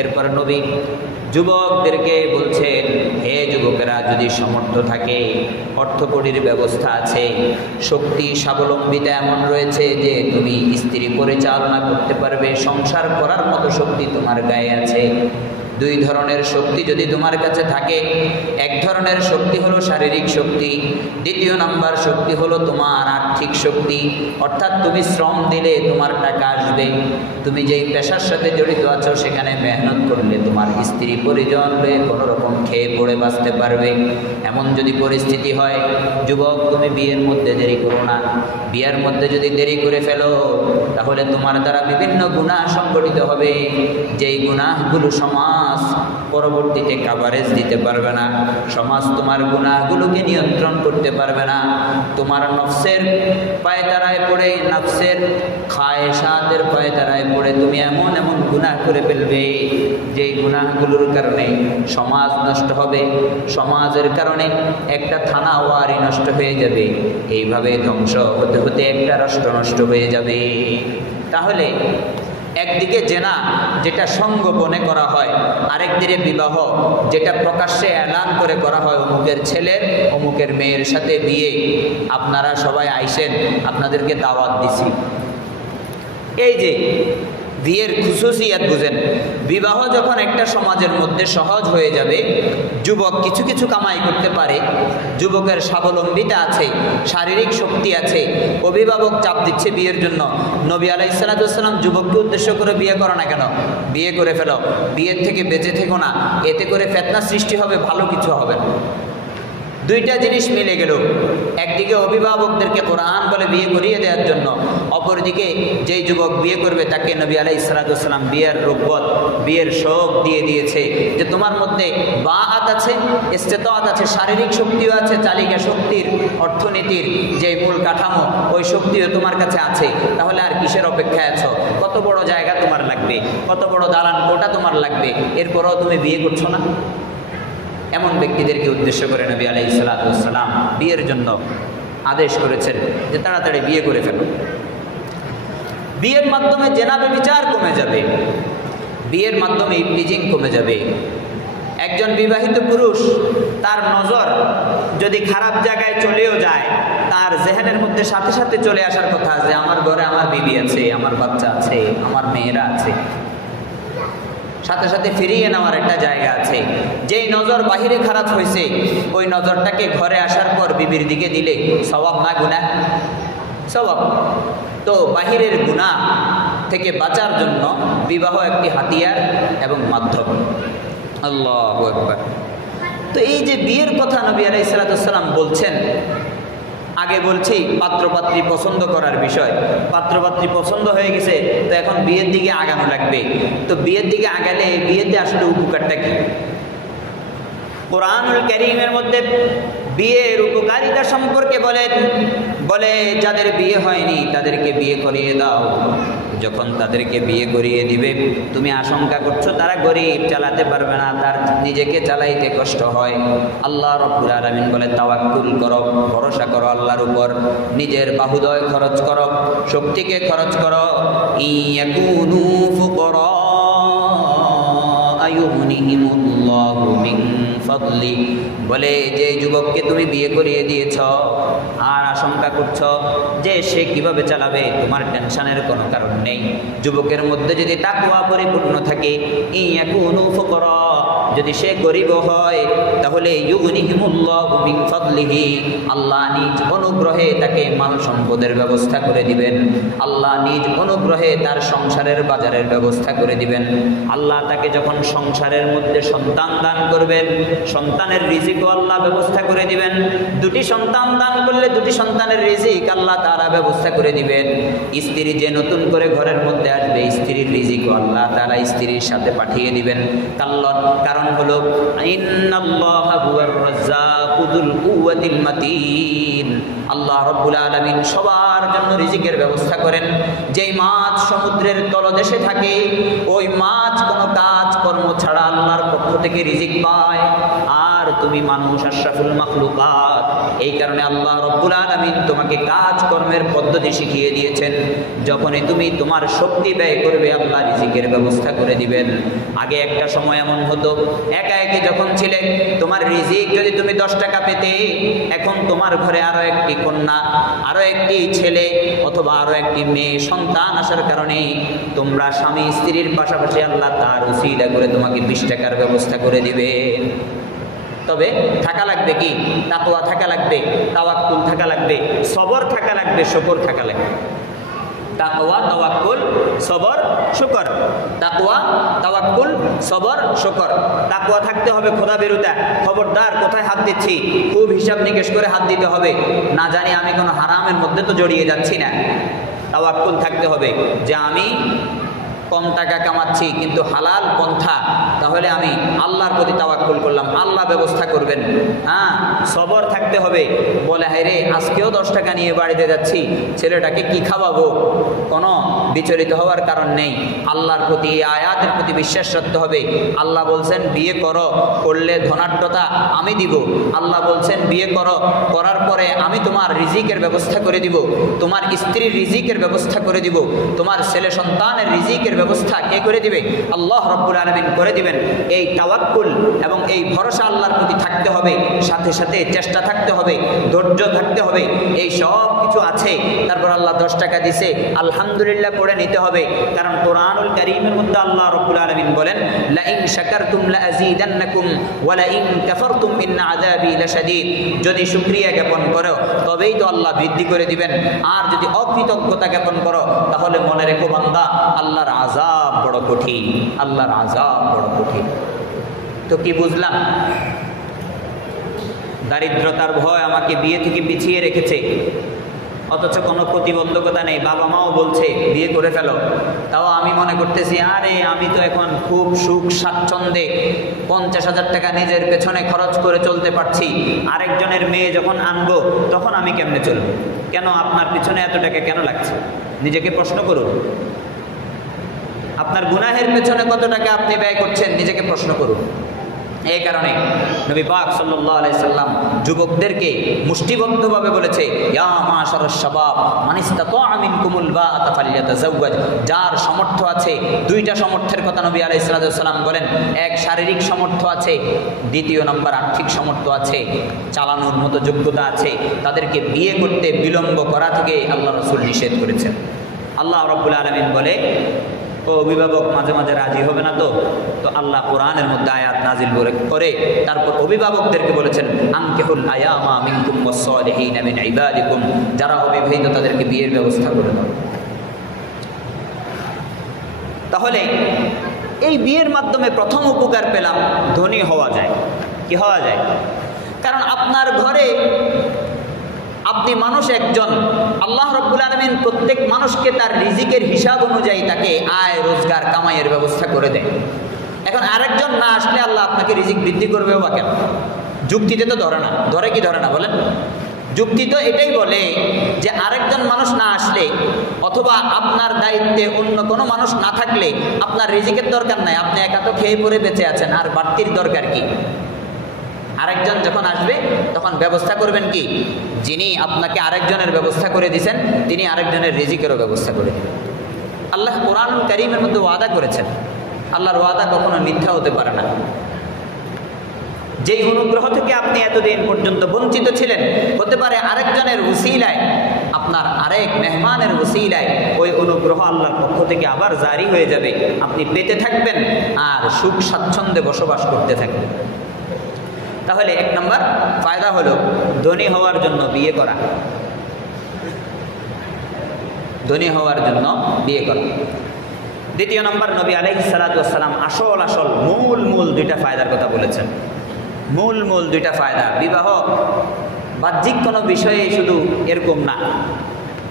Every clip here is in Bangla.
এরপর নবী যুবকদেরকে বলছেন, হে যুবকেরা, যদি সামর্থ্য থাকে, অর্থকড়ির ব্যবস্থা আছে, শক্তি স্বাবলম্বিতা এমন রয়েছে যে তুমি স্ত্রী পরিচালনা করতে পারবে, সংসার করার মতো শক্তি তোমার গায়ে আছে। দুই ধরনের শক্তি যদি তোমার কাছে থাকে, এক ধরনের শক্তি হলো শারীরিক শক্তি, দ্বিতীয় নাম্বার শক্তি হলো তোমার আর্থিক শক্তি, অর্থাৎ তুমি শ্রম দিলে তোমার টাকা আসবে, তুমি যেই পেশার সাথে জড়িত আছো সেখানে মেহনত করলে তোমার স্ত্রী পরিজন হয়ে কোনো রকম খেয়ে পড়ে বাঁচতে পারবে। এমন যদি পরিস্থিতি হয়, যুবক তুমি বিয়ের মধ্যে দেরি করো না। বিয়ের মধ্যে যদি দেরি করে ফেলো তাহলে তোমার দ্বারা বিভিন্ন গুনাহ সংঘটিত হবে, যেই গুনাহগুলো সমাজ পরবর্তীতে কাভারেজ দিতে পারবে না, সমাজ তোমার গুনাহগুলোকে নিয়ন্ত্রণ করতে পারবে না। তোমার নফসের পায়তারায় পড়ে, নফসের খায়েশাতের পায়তারায় পড়ে তুমি এমন এমন গুনাহ করে ফেলবে যেই গুনাহগুলোর কারণে সমাজ নষ্ট হবে, সমাজের কারণে একটা থানা ওয়ারি নষ্ট হয়ে যাবে, এইভাবে ধ্বংস হতে হতে একটা রাষ্ট্র নষ্ট হয়ে যাবে। তাহলে একদিকে জেনা যেটা সঙ্গোপনে করা হয়, আরেকদিকে বিবাহ যেটা প্রকাশ্যে এলান করে করা হয়, অমুকের ছেলের অমুকের মেয়ের সাথে বিয়ে, আপনারা সবাই আইসেন, আপনাদেরকে দাওয়াত দিছি। এই যে বিয়ের খুশুসিয়াত বুঝেন। বিবাহ যখন একটা সমাজের মধ্যে সহজ হয়ে যাবে, যুবক কিছু কিছু কামাই করতে পারে, যুবকের স্বাবলম্বিতা আছে, শারীরিক শক্তি আছে, অভিভাবক চাপ দিচ্ছে বিয়ের জন্য, নবী আলাইহিস সালাতু ওয়াস সালাম যুবককে উদ্দেশ্য করে বিয়ে করো না কেন, বিয়ে করে ফেলো, বিয়ের থেকে বেঁচে থেকো না, এতে করে ফিতনা সৃষ্টি হবে, ভালো কিছু হবে না। দুইটা জিনিস মিলে গেল, একদিকে অভিভাবকদেরকে কোরআন বলে বিয়ে করিয়ে দেওয়ার জন্য, অপরদিকে যেই যুবক বিয়ে করবে তাকে নবী আলাইহিস সালাতু ওয়াস সালাম বিয়ের রুগবত, বিয়ের শখ দিয়ে দিয়েছে, যে তোমার মধ্যে বাআত আছে, ইস্তেতাআত আছে, শারীরিক শক্তিও আছে, চালিকা শক্তির, অর্থনীতির যে মূল কাঠামো ওই শক্তিও তোমার কাছে আছে, তাহলে আর কিসের অপেক্ষায় আছো? কত বড় জায়গা তোমার লাগবে, কত বড় দালান কোটা তোমার লাগবে, এরপরও তুমি বিয়ে করছো না? এমন ব্যক্তিদেরকে উদ্দেশ্য করে নবী আলাইহিস সালাতু ওয়াস সালাম বিয়ের জন্য আদেশ করেছেন যে তাড়াতাড়ি বিয়ে করে ফেলো। বিয়ের মাধ্যমে জেনা ব্যভিচার কমে যাবে, বিয়ের মাধ্যমে ইভটিজিং কমে যাবে। একজন বিবাহিত পুরুষ তার নজর যদি খারাপ জায়গায় চলেও যায়, তার জেহেনের মধ্যে সাথে সাথে চলে আসার কথা যে আমার ঘরে আমার বিবি আছে, আমার বাচ্চা আছে, আমার মেয়েরা আছে, সাথে সাথে ফিরিয়ে নেওয়ার একটা জায়গা আছে। যেই নজর বাহিরে খারাপ হয়েছে ওই নজরটাকে ঘরে আসার পর বিবির দিকে দিলে সওয়াব না গুনাহ? সওয়াব। তো বাহিরের গুনাহ থেকে বাঁচার জন্য বিবাহ একটি হাতিয়ার এবং মাধ্যম। আল্লাহু আকবার। তো এই যে বিয়ের কথা নবী আলাইহিস সালাতু ওয়াস সালাম বলছেন, আগে বলছি পাত্রপাত্রী পছন্দ করার বিষয়, পাত্রপাত্রী পছন্দ হয়ে গেছে, তো এখন বিয়ের দিকে আগানো লাগবে। তো বিয়ের দিকে আগালে বিয়েতে আসলে উপকারটা কি? কোরআনুল কারীমের মধ্যে বিয়ের উপকারিতা সম্পর্কে বলে যাদের বিয়ে হয়নি তাদেরকে বিয়ে করিয়ে দাও। যখন তাদেরকে বিয়ে করিয়ে দিবে, তুমি আশঙ্কা করছো তারা গরিব, চালাতে পারবে না, তার নিজেকে চালাইতে কষ্ট হয়, আল্লাহ রাব্বুল আলামিন বলে তাওয়াক্কুল করো, ভরসা করো আল্লাহর উপর, নিজের বাহুদয় খরচ করো, শক্তিকে খরচ করো। ইয়াকুনু ফুকরা আয়ুগনিহিমুল্লাহু মিন ফাদলি, বলে যে যুবককে তুমি বিয়ে করিয়ে দিয়েছ আর আশঙ্কা করছ যে সে কিভাবে চালাবে, তোমার টেনশনের কোনো কারণ নেই। যুবকের মধ্যে যদি তাকওয়া পরিপূর্ণ থাকে, ইয়াকুনু ফুকরা, যদি সে গরিব হয় তাহলে ইউগনিহিমুল্লাহু মিন ফাদলিহি, আল্লাহ নিজ অনুগ্রহে তাকে মাল সম্পদের ব্যবস্থা করে দিবেন, আল্লাহ নিজ অনুগ্রহে তার সংসারের বাজারের ব্যবস্থা করে দিবেন। আল্লাহ তাকে যখন সংসারের মধ্যে সন্তান দান করবেন, সন্তানের রিজিকও আল্লাহ ব্যবস্থা করে দিবেন। দুটি সন্তান দান করলে দুটি সন্তানের রিজিক আল্লাহ তাআলা ব্যবস্থা করে দিবেন। স্ত্রী যে নতুন করে ঘরের মধ্যে আসবে, স্ত্রীর রিজিকও আল্লাহ তাআলা স্ত্রীর সাথে পাঠিয়ে দিবেন। কারণ হলো ইন্নাল্লাহা হুয়ার রাজ্জাকু যুল কুওয়াতিল মাতিন, আল্লাহ রাব্বুল আলামিন সবার জন্য রিজিকের ব্যবস্থা করেন। যেই মাছ সমুদ্রের তলদেশে থাকে ওই মাছ কোনো কাজ কর্ম ছাড়া আল্লাহর পক্ষ থেকে রিজিক পায়, আর তুমি মানুষ আশরাফুল মাখলুকাত, এই কারণে আল্লাহ রব্বুল আলামিন তোমাকে কাজকর্মের পদ্ধতি শিখিয়ে দিয়েছেন। যখনই তুমি তোমার শক্তি ব্যয় করবে আল্লাহ রিজিকের ব্যবস্থা করে দিবেন। আগে একটা সময় এমন হতো, একা একা যখন ছিলে তোমার রিজিক যদি তুমি 10 টাকা পেতে, এখন তোমার ঘরে আরো একটি কন্যা, আরো একটি ছেলে অথবা আরো একটি মেয়ে সন্তান আসার কারণে তোমরা স্বামী স্ত্রীর পাশাপাশি আল্লাহ তার উসিলা করে তোমাকে 20 টাকার ব্যবস্থা করে দিবে। তবে থাকা লাগবে কি? তাকওয়া থাকা লাগবে, তাওয়াক্কুল থাকা লাগবে, সবর থাকা লাগবে, শুকর থাকা লাগবে। তাকওয়া, তাওয়াক্কুল, সবর, শুকর। তাকওয়া, তাওয়াক্কুল, সবর, শুকর। তাকওয়া থাকতে হবে খোদা বিরুদ্ধে, খবরদার কোথায় হাত দিচ্ছি খুব হিসাব নিকেশ করে হাত দিতে হবে, না জানি আমি কোনো হারামের মধ্যে তো জড়িয়ে যাচ্ছি না। তাওয়াক্কুল থাকতে হবে যে আমি কম টাকা কামাচ্ছি কিন্তু হালাল পন্থা, তাহলে আমি আল্লাহর প্রতি তাওয়াক্কুল করলাম, আল্লাহ ব্যবস্থা করবেন। হ্যাঁ, সবর থাকতে হবে। বলে হায় রে আজকেও 10 টাকা নিয়ে বাড়িতে যাচ্ছি, ছেলেটাকে কি খাওয়াবো? কোনো বিচলিত হওয়ার কারণ নেই। আল্লাহর প্রতি, আয়াতের প্রতি বিশ্বাস রাখতে হবে। আল্লাহ বলছেন বিয়ে করো, করলে ধনাঢ্যতা আমি দিব। আল্লাহ বলছেন বিয়ে করো, করার পরে আমি তোমার রিজিকের ব্যবস্থা করে দিব, তোমার স্ত্রীর রিজিকের ব্যবস্থা করে দিব, তোমার ছেলে সন্তানের রিজিকের ব্যবস্থা কে করে দিবে? আল্লাহ রাব্বুল আলামিন করে দিবেন। এই তাওয়াক্কুল এবং এই ভরসা আল্লাহর প্রতি থাকতে হবে, সাথে সাথে চেষ্টা থাকতে হবে, ধৈর্য থাকতে হবে। এই সব কিছু আছে। তারপর আল্লাহ 10 টাকা দিছে, আলহামদুলিল্লাহ পড়ে নিতে হবে। কারণ কোরআনুল কারীমের মধ্যে আল্লাহ রাব্বুল আলামিন বলেন লা ইন শাকারতুম লা আযীদান্নাকুম ওয়া লা ইন কাফারতুম ইন আযাবি লাশাদীদ। যদি শুকরিয়া জ্ঞাপন করো তবেই তো আল্লাহ বৃদ্ধি করে দিবেন, আর যদি অকৃতজ্ঞতা জ্ঞাপন করো তাহলে মনে রেখো বান্দা আল্লাহর আযাব বড় কঠিন, আল্লাহর আযাব বড় কঠিন। তো কি বুঝলাম? দারিদ্রতার ভয় আমাকে বিয়ে থেকে পিছিয়ে রেখেছে, অথচ কোনো প্রতিবন্ধকতা নেই, বাবা মাও বলছে বিয়ে করে ফেলো, তাও আমি মনে করতেছি আরে আমি তো এখন খুব সুখ স্বাচ্ছন্দ্যে 50,000 টাকা নিজের পেছনে খরচ করে চলতে পারছি, আরেকজনের মেয়ে যখন আনবো তখন আমি কেমনে চলবো? কেন আপনার পিছনে এত টাকা কেন লাগছে? নিজেকে প্রশ্ন করুন। আপনার গুনাহের পেছনে কত টাকা আপনি ব্যয় করছেন নিজেকে প্রশ্ন করুন। এই কারণে নবী পাক সাল্লাল্লাহু আলাইহি সাল্লাম যুবকদেরকে মুষ্টিবদ্ধভাবে বলেছে ইয়া মাশারাশ শাবাব মান ইসতাতাআ মিনকুমুল বাআতা ফালইয়াতাযাওয়াজ। যার সামর্থ্য আছে, দুইটা সামর্থ্যের কথা নবী আলাইহিস সালাম বলেন। এক, শারীরিক সামর্থ্য আছে, দ্বিতীয় নম্বর আর্থিক সামর্থ্য আছে, চালানোর মতো যোগ্যতা আছে, তাদেরকে বিয়ে করতে বিলম্ব করা থেকে আল্লাহ রাসূল নিষেধ করেছেন। আল্লাহ রাব্বুল আলামিন বলে ও অভিভাবক মাঝে মাঝে রাজি হবে না, তো আল্লাহ কোরআনের মধ্যে আয়াত নাজিল করে তারপর অভিভাবকদেরকে বলেছেন আনকিহুল আয়ামা মিনকুম ওয়াস-সালিহিনা মিন ইবাদিকুম। যারা অবিবাহিত তাদেরকে বিয়ের ব্যবস্থা করে দাও। তাহলে এই বিয়ের মাধ্যমে প্রথম উপকার পেলাম, ধনী হওয়া যায়। কি হওয়া যায়? কারণ আপনার ঘরে আপনি মানুষ একজন, আল্লাহ রাব্বুল আলামিন প্রত্যেক মানুষকে তার রিজিকের হিসাব অনুযায়ী তাকে আয় রোজগার কামাইয়ের ব্যবস্থা করে দেয়। এখন আরেকজন না আসলে আল্লাহ আপনাকে রিজিক বৃদ্ধি করবে বা কেন? যুক্তিতে তো ধরে না। ধরে কি ধরে না বলেন? যুক্তি তো এটাই বলে যে আরেকজন মানুষ না আসলে অথবা আপনার দায়িত্বে অন্য কোনো মানুষ না থাকলে আপনার রিজিকের দরকার নাই, আপনি একা তো খেয়ে পরে বেঁচে আছেন, আর বাড়তির দরকার কি? আরেকজন যখন আসবে তখন ব্যবস্থা করবেন কি? যিনি আপনাকে আরেকজনের ব্যবস্থা করে দিয়েছেন তিনি আরেকজনের রিজিকেরও ব্যবস্থা করে দিবেন। আল্লাহ কোরআনুল কারীমের মধ্যে ওয়াদা করেছেন, আল্লাহর ওয়াদা কখনো মিথ্যা হতে পারে না। যেই অনুগ্রহ থেকে আপনি এতদিন পর্যন্ত বঞ্চিত ছিলেন, হতে পারে আরেকজনের ওসিলায়, আপনার আরেক মেহমানের ওসিলায় ওই অনুগ্রহ আল্লাহর পক্ষ থেকে আবার জারি হয়ে যাবে, আপনি পেতে থাকবেন আর সুখ স্বাচ্ছন্দ্যে বসবাস করতে থাকবেন। তাহলে 1 নম্বর ফায়দা হলো ধনী হওয়ার জন্য বিয়ে করা। ধনী হওয়ার জন্য বিয়ে করা। দ্বিতীয় নম্বর, নবী আলাইহিস সালাতু ওয়াস সালাম আসল মূল 2টা ফায়দার কথা বলেছেন। মূল 2টা ফায়দা। বিবাহ বাহ্যিক কোনো বিষয়ে শুধু এরকম না,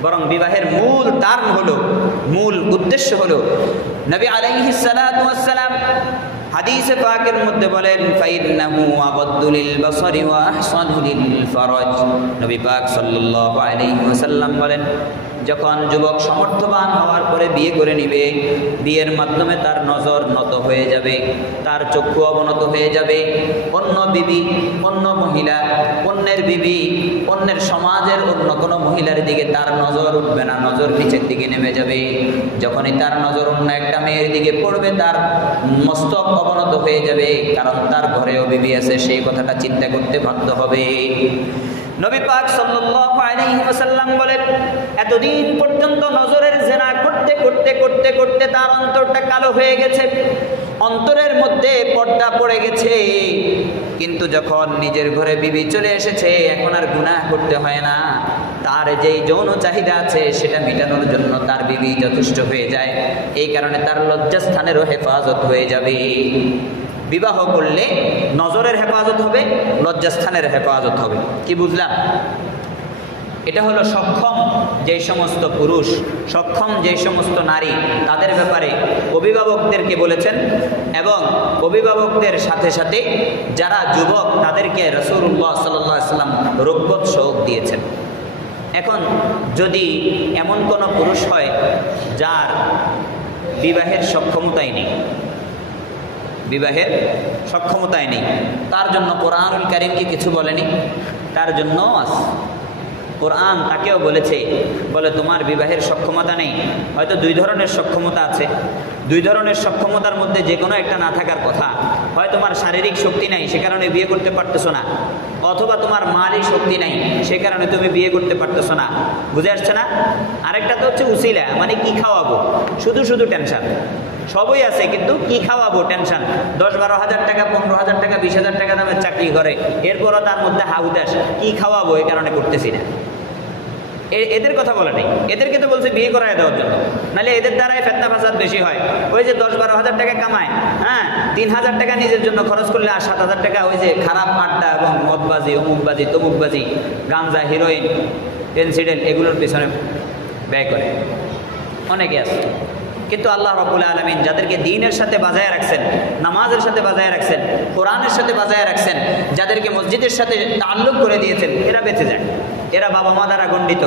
বরং বিবাহের মূল টার্ম হলো, মূল উদ্দেশ্য হলো নবী আলাইহিস সালাতু ওয়াস সালাম হাদিসে পাকের মধ্যে বলেন ফাইন্নাহু আগাদ্দু লিল বাসারি ওয়া আহসানু লিল ফারাজ। নবী পাক সাল্লাল্লাহু আলাইহি ওয়াসাল্লাম বলেন যখন যুবক সমর্থবান হওয়ার পরে বিয়ে করে নিবে, বিয়ের মাধ্যমে তার নজর নত হয়ে যাবে, তার চক্ষু অবনত হয়ে যাবে। অন্য বিবি, অন্য মহিলা, অন্যের বিবি, অন্যের সমাজের অন্য কোনো মহিলার দিকে তার নজর উঠবে না, নজর নিচের দিকে নেমে যাবে। যখনই তার নজর অন্য একটা মেয়ের দিকে পড়বে, তার মস্তক অবনত হয়ে যাবে, কারণ তার ঘরেও বিবি আছে, সেই কথাটা চিন্তা করতে বাধ্য হবে। নবী পাক সাল্লাল্লাহু আলাইহি ওয়াসাল্লাম বলেন, এতদিন পর্যন্ত নজরের জিনা করতে করতে করতে করতে তার অন্তরটা কালো হয়ে গেছে, অন্তরের মধ্যে পর্দা পড়ে গেছে, কিন্তু যখন নিজের ঘরে বিবি চলে এসেছে, এখন আর গুনাহ করতে হয় না। তার যেই যৌন চাহিদা আছে সেটা মেটানোর জন্য তার বিবি যথেষ্ট হয়ে যায়। এই কারণে তার লজ্জাস্থানেরও হেফাজত হয়ে যাবে। বিবাহ করলে নজরের হেফাজত হবে, লজ্জাস্থানের হেফাজত হবে। কি বুঝলাম? এটা হলো সক্ষম যে সমস্ত পুরুষ, সক্ষম যে সমস্ত নারী, তাদের ব্যাপারে অভিভাবকদেরকে বলেছেন, এবং অভিভাবকদের সাথে সাথে যারা যুবক তাদেরকে রাসূলুল্লাহ সাল্লাল্লাহু আলাইহি ওয়াসাল্লাম রগবত শৌক দিয়েছেন। এখন যদি এমন কোনো পুরুষ হয় যার বিবাহের সক্ষমতাই নেই, বিবাহের সক্ষমতায় নেই, তার জন্য কোরআনুল কারীম কি কিছু বলেনি? তার জন্য কোরআন তাকেও বলেছে, বলে তোমার বিবাহের সক্ষমতা নেই, হয়তো দুই ধরনের সক্ষমতা আছে, দুই ধরনের সক্ষমতার মধ্যে যে কোনো একটা না থাকার কথা। হয় তোমার শারীরিক শক্তি নাই, সে কারণে বিয়ে করতে পারতেছো না, অথবা তোমার মারই শক্তি নাই, সে কারণে তুমি বিয়ে করতে পারতেছো না। বুঝে আসছে না? আরেকটা তো হচ্ছে উসিলা, মানে কি খাওয়াবো, শুধু শুধু টেনশন। সবই আছে কিন্তু কি খাওয়াবো, টেনশন। 10-12 হাজার টাকা, 15 হাজার টাকা, 20 হাজার টাকা দামের চাকরি করে, এরপরও তার মধ্যে হাউদাস, কি খাওয়াবো, এই কারণে করতেছি না। এদের কথা বলে নেই, এদেরকে তো বলছে বিয়ে করায় দেওয়ার জন্য, নাহলে এদের দ্বারাই ফেতনা ফাসাদ বেশি হয়। ওই যে 10-12 হাজার টাকা কামায়, হ্যাঁ, 3 হাজার টাকা নিজের জন্য খরচ করলে আর 7 হাজার টাকা ওই যে খারাপ আড্ডা এবং মদবাজি, অমুকবাজি, তমুকবাজি, গাঞ্জা, হিরোইন, পেন্সিডেল, এগুলোর পিছনে ব্যয় করে। অনেকে আছে। কিন্তু আল্লাহ রাব্বুল আলামিন যাদেরকে দ্বীনের সাথে বাজায় রাখছেন, নামাজের সাথে বাজায় রাখছেন, কোরআনের সাথে বাজায় রাখছেন, যাদেরকে মসজিদের সাথে তাআল্লুক করে দিয়েছেন, এরা বেঁচে যায়। এরা বাবা মা দ্বারা গণ্ডিত,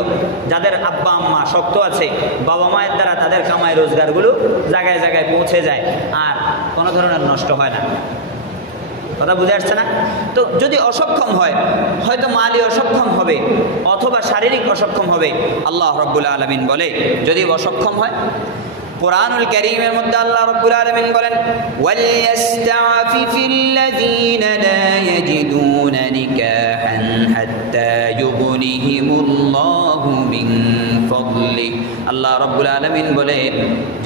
যাদের আব্বা আম্মা শক্ত আছে, বাবা মায়ের দ্বারা তাদের কামাই রোজগারগুলো জায়গায় জায়গায় পৌঁছে যায়, আর কোনো ধরনের নষ্ট হয় না। কথা বুঝে আসছে না? তো যদি অসক্ষম হয়, হয়তো মালি অসক্ষম হবে অথবা শারীরিক অসক্ষম হবে। আল্লাহ রাব্বুল আলামিন বলে, যদি অসক্ষম হয়, কোরআনুল কারীমের মধ্যে আল্লাহ রাব্বুল আলামিন বলেন, ওয়ালিয়াস্তাফিফিল্লাযীনা লা ইয়াজিদুনা নিকাহান হাত্তা ইউগনিহিমুল্লাহু মিন ফাদলিহি। আল্লাহ রাব্বুল আলামিন বলেন,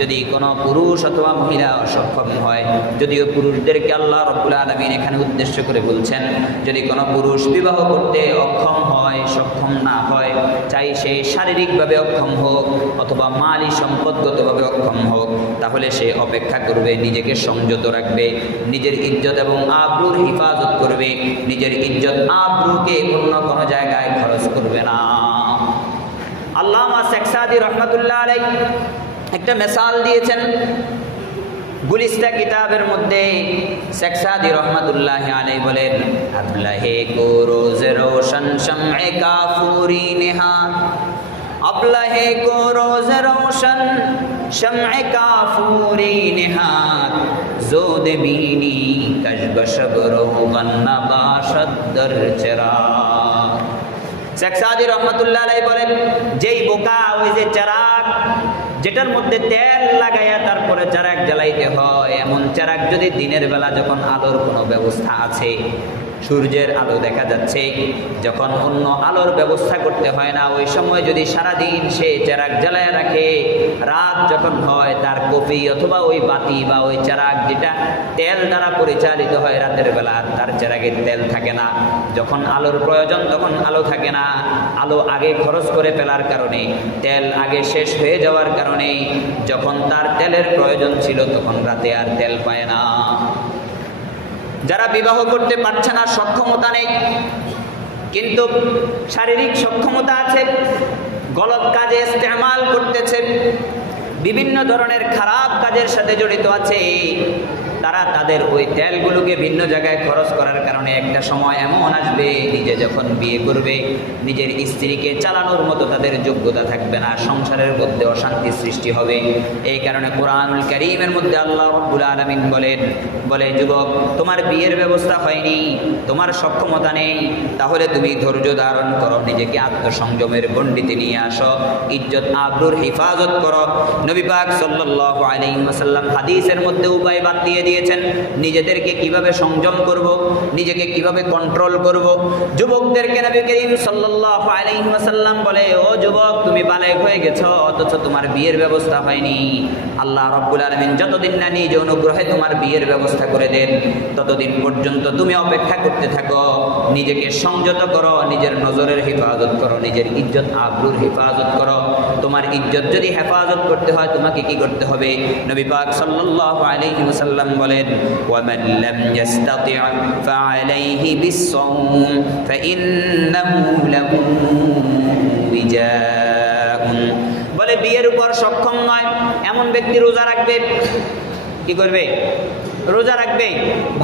যদি কোনো পুরুষ অথবা মহিলা অসক্ষম হয়, যদিও পুরুষদেরকে আল্লাহ রাব্বুল আলামিন এখানে উদ্দেশ্য করে বলছেন, যদি কোনো পুরুষ বিবাহ করতে অক্ষম হয়, সক্ষম না হয়, চাই সে শারীরিকভাবে অক্ষম হোক অথবা মালি সম্পদগতভাবে অক্ষম হোক, তাহলে সে অপেক্ষা করবে, নিজেকে সংযত রাখবে, নিজের ইজ্জত এবং আবরুর হেফাজত করবে, নিজের ইজ্জত আবরুকে অন্য কোনো জায়গায় খরচ করবে না। আল্লামা শেখ সাদী রহমাতুল্লাহ আলাইহি একটা মিসাল দিয়েছেন গুলিস্তা কিতাবের মধ্যে। শেখ সাদী রহমাতুল্লাহ আলাইহি বলেন, আবলাহে কো রোজ রোশন শমএ কাফুরি নিহাত, আবলাহে কো রোজ রোশন শমএ কাফুরি নিহাত, জোদ বিনি কশব শবরো গন্না বাশদ্দর চিরাগ। শেখ সাদী রহমাতুল্লাহ আলাইহি বলেন, যেই বোকা, ওই যে চারাক, যেটার মধ্যে তেল লাগাইয়া তারপরে চারাক জ্বালাইতে হয়, এমন চারাক যদি দিনের বেলা যখন আলোর কোনো ব্যবস্থা আছে, সূর্যের আলো দেখা যাচ্ছে, যখন অন্য আলোর ব্যবস্থা করতে হয় না, ওই সময় যদি সারাদিন সে চারাক জ্বালায় রাখে, রাত যখন হয় তার কফি অথবা ওই বাতি বা ওই চারাক যেটা তেল দ্বারা পরিচালিত হয় রাতের বেলা, তার চারাকের তেল থাকে না। যখন আলোর প্রয়োজন তখন আলো থাকে না, আলো আগে খরচ করে ফেলার কারণে, তেল আগে শেষ হয়ে যাওয়ার কারণে, যখন তার তেলের প্রয়োজন ছিল তখন রাতে আর তেল পায় না। যারা বিবাহ করতে পারছে না, সক্ষমতা নেই, কিন্তু শারীরিক সক্ষমতা আছে, গলত কাজে ইস্তেমাল করতেছে, বিভিন্ন ধরনের খারাপ কাজের সাথে জড়িত আছে, তারা তাদের ওই তেলগুলোকে ভিন্ন জায়গায় খরচ করার কারণে একটা সময় এমন আসবে, নিজে যখন বিয়ে করবে নিজের স্ত্রীকে চালানোর মতো তাদের যোগ্যতা থাকবে না, সংসারের মধ্যে অশান্তি সৃষ্টি হবে। এই কারণে কোরআনুল কারীমের মধ্যে আল্লাহ রাব্বুল আলামিন বলে যুবক, তোমার বিয়ের ব্যবস্থা হয়নি, তোমার সক্ষমতা নেই, তাহলে তুমি ধৈর্য ধারণ করো, নিজেকে আত্মসংযমের গণ্ডিতে নিয়ে আসো, ইজ্জত আবরুর হেফাজত করো। নবী পাক সাল্লাল্লাহু আলাইহি ওয়াসাল্লাম হাদিসের মধ্যে উপায় বাতলিয়ে দিয়েছেন নিজেদেরকে কিভাবে সংযম করব, নিজেকে কিভাবে কন্ট্রোল করব। যুবকদেরকে নবী করিম সাল্লাল্লাহু আলাইহি ওয়াসাল্লাম বলে, ও যুবক, তুমি বালেগ হয়ে গেছো অথচ তোমার বিয়ের ব্যবস্থা হয়নি। আল্লাহ রাব্বুল আলামিন যতদিন না নিজ অনুগ্রহে তোমার বিয়ের ব্যবস্থা করে দেন, ততদিন পর্যন্ত তুমি অপেক্ষা করতে থাকো, নিজেকে সংযত করো, নিজের নজরের হেফাজত করো, নিজের ইজ্জত আবরুর হেফাজত করো। তোমার ইজ্জত যদি হেফাজত করতে হয় তোমাকে কি করতে হবে? নবী পাক সাল্লাল্লাহু আলাইহি ওয়াসাল্লাম বলেন, ওয়ামান লাম ইস্তাতি' ফাআলাইহি বিস-সাওম ফাইন্নাহু লাহু উইজাউন। বলে বিয়ের উপর সক্ষম নয় এমন ব্যক্তি রোজা রাখবে। কি করবে? রোজা রাখবে।